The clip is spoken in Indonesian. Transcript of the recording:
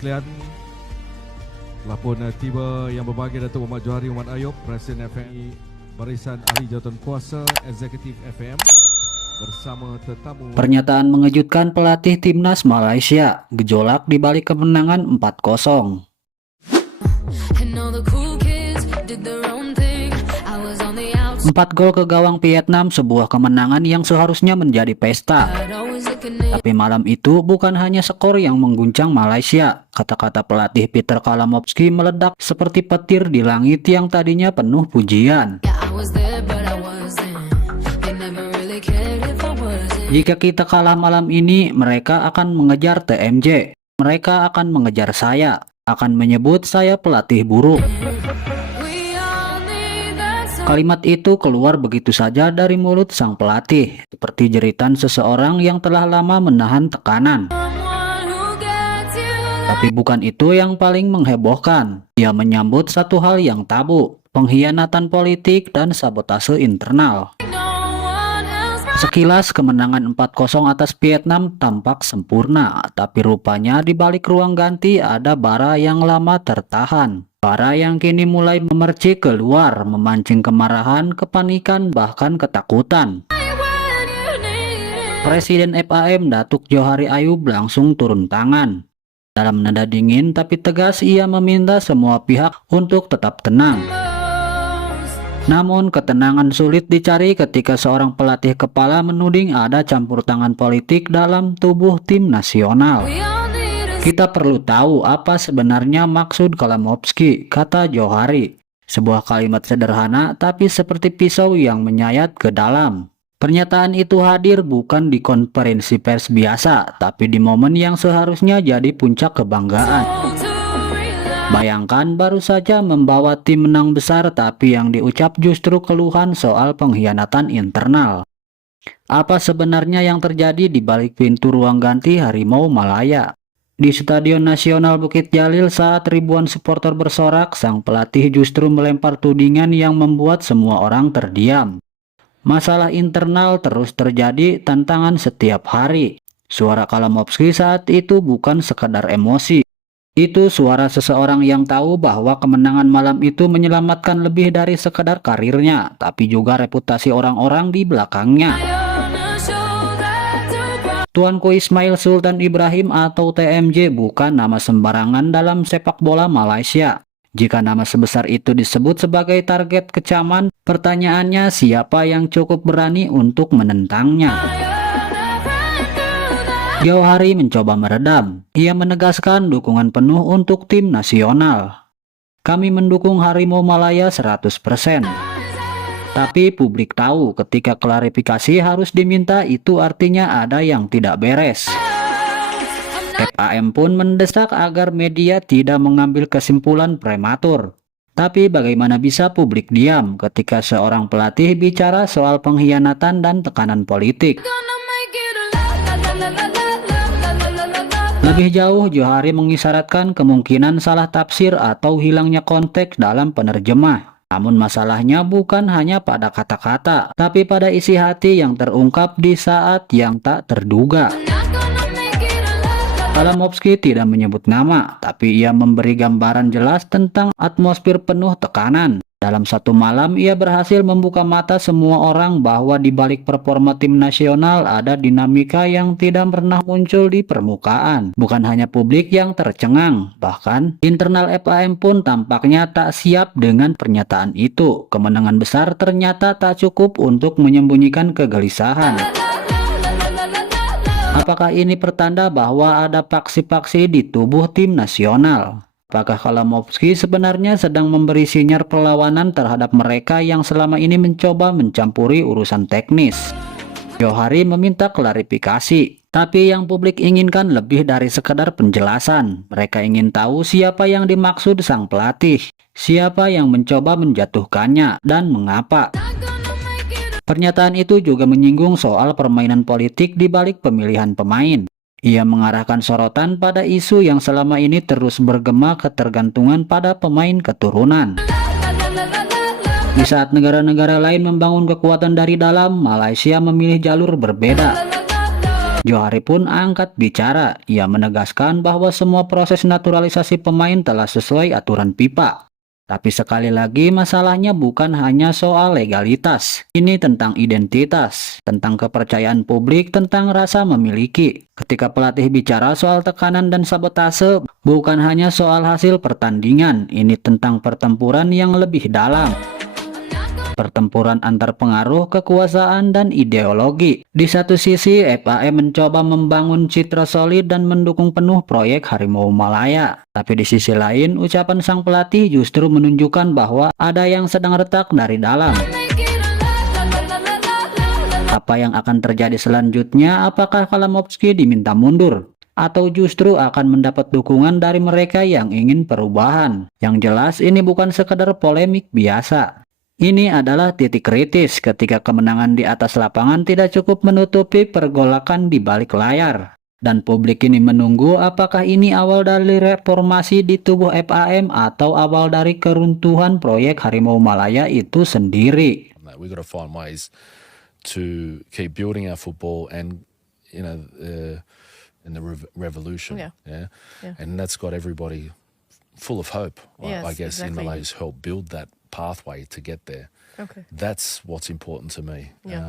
sekalian, telah pun tiba yang berbahagia Datuk Muhammad Johari Muhammad Ayub, Presiden FMI Barisan Ahli Jawatan Kuasa Eksekutif FM bersama tetamu. Pernyataan mengejutkan pelatih timnas Malaysia, gejolak di balik kemenangan 4-0. Empat gol ke gawang Vietnam, sebuah kemenangan yang seharusnya menjadi pesta. Tapi malam itu bukan hanya skor yang mengguncang Malaysia. Kata-kata pelatih Peter Kalamovski meledak seperti petir di langit yang tadinya penuh pujian. Jika kita kalah malam ini, mereka akan mengejar TMJ. Mereka akan mengejar saya, akan menyebut saya pelatih buruk. Kalimat itu keluar begitu saja dari mulut sang pelatih, seperti jeritan seseorang yang telah lama menahan tekanan. Tapi bukan itu yang paling menghebohkan. Dia menyambut satu hal yang tabu, pengkhianatan politik dan sabotase internal. Sekilas kemenangan 4-0 atas Vietnam tampak sempurna, tapi rupanya di balik ruang ganti ada bara yang lama tertahan. Bara yang kini mulai memercik keluar, memancing kemarahan, kepanikan, bahkan ketakutan. Presiden FAM Datuk Johari Ayub langsung turun tangan. Dalam nada dingin tapi tegas, ia meminta semua pihak untuk tetap tenang. Namun ketenangan sulit dicari ketika seorang pelatih kepala menuding ada campur tangan politik dalam tubuh tim nasional. Kita perlu tahu apa sebenarnya maksud Kalamovski, kata Johari. Sebuah kalimat sederhana tapi seperti pisau yang menyayat ke dalam. Pernyataan itu hadir bukan di konferensi pers biasa, tapi di momen yang seharusnya jadi puncak kebanggaan. Bayangkan baru saja membawa tim menang besar, tapi yang diucap justru keluhan soal pengkhianatan internal. Apa sebenarnya yang terjadi di balik pintu ruang ganti Harimau Malaya? Di Stadion Nasional Bukit Jalil saat ribuan supporter bersorak, sang pelatih justru melempar tudingan yang membuat semua orang terdiam. Masalah internal terus terjadi, tantangan setiap hari. Suara Kalamovski saat itu bukan sekadar emosi. Itu suara seseorang yang tahu bahwa kemenangan malam itu menyelamatkan lebih dari sekadar karirnya, tapi juga reputasi orang-orang di belakangnya. Tuanku Ismail Sultan Ibrahim atau TMJ bukan nama sembarangan dalam sepak bola Malaysia. Jika nama sebesar itu disebut sebagai target kecaman, pertanyaannya siapa yang cukup berani untuk menentangnya? Johari mencoba meredam. Ia menegaskan dukungan penuh untuk tim nasional. Kami mendukung Harimau Malaya 100%. Tapi publik tahu ketika klarifikasi harus diminta, itu artinya ada yang tidak beres. FAM pun mendesak agar media tidak mengambil kesimpulan prematur. Tapi bagaimana bisa publik diam ketika seorang pelatih bicara soal pengkhianatan dan tekanan politik? Lebih jauh, Johari mengisyaratkan kemungkinan salah tafsir atau hilangnya konteks dalam penerjemah. Namun masalahnya bukan hanya pada kata-kata, tapi pada isi hati yang terungkap di saat yang tak terduga. Kalamovski tidak menyebut nama, tapi ia memberi gambaran jelas tentang atmosfer penuh tekanan. Dalam satu malam, ia berhasil membuka mata semua orang bahwa di balik performa tim nasional ada dinamika yang tidak pernah muncul di permukaan. Bukan hanya publik yang tercengang, bahkan internal FAM pun tampaknya tak siap dengan pernyataan itu. Kemenangan besar ternyata tak cukup untuk menyembunyikan kegelisahan. Apakah ini pertanda bahwa ada paksi-paksi di tubuh tim nasional? Apakah Kalamovski sebenarnya sedang memberi sinyal perlawanan terhadap mereka yang selama ini mencoba mencampuri urusan teknis? Johari meminta klarifikasi, tapi yang publik inginkan lebih dari sekadar penjelasan. Mereka ingin tahu siapa yang dimaksud sang pelatih, siapa yang mencoba menjatuhkannya, dan mengapa. Pernyataan itu juga menyinggung soal permainan politik di balik pemilihan pemain. Ia mengarahkan sorotan pada isu yang selama ini terus bergema, ketergantungan pada pemain keturunan. Di saat negara-negara lain membangun kekuatan dari dalam, Malaysia memilih jalur berbeda. Johari pun angkat bicara. Ia menegaskan bahwa semua proses naturalisasi pemain telah sesuai aturan FIFA. Tapi sekali lagi masalahnya bukan hanya soal legalitas. Ini tentang identitas, tentang kepercayaan publik, tentang rasa memiliki. Ketika pelatih bicara soal tekanan dan sabotase, bukan hanya soal hasil pertandingan. Ini tentang pertempuran yang lebih dalam. Pertempuran antar pengaruh, kekuasaan, dan ideologi. Di satu sisi, FAM mencoba membangun citra solid dan mendukung penuh proyek Harimau Malaya. Tapi di sisi lain, ucapan sang pelatih justru menunjukkan bahwa ada yang sedang retak dari dalam. Apa yang akan terjadi selanjutnya? Apakah Kalamovski diminta mundur? Atau justru akan mendapat dukungan dari mereka yang ingin perubahan? Yang jelas, ini bukan sekedar polemik biasa. Ini adalah titik kritis ketika kemenangan di atas lapangan tidak cukup menutupi pergolakan di balik layar. Dan publik ini menunggu apakah ini awal dari reformasi di tubuh FAM atau awal dari keruntuhan proyek Harimau Malaya itu sendiri. We've got to find ways to keep building our football and, in the revolution. Yeah. And that's got everybody full of hope, Yes, I guess, in exactly. Malaysia's help build that pathway to get there. Okay. That's what's important to me. Yeah.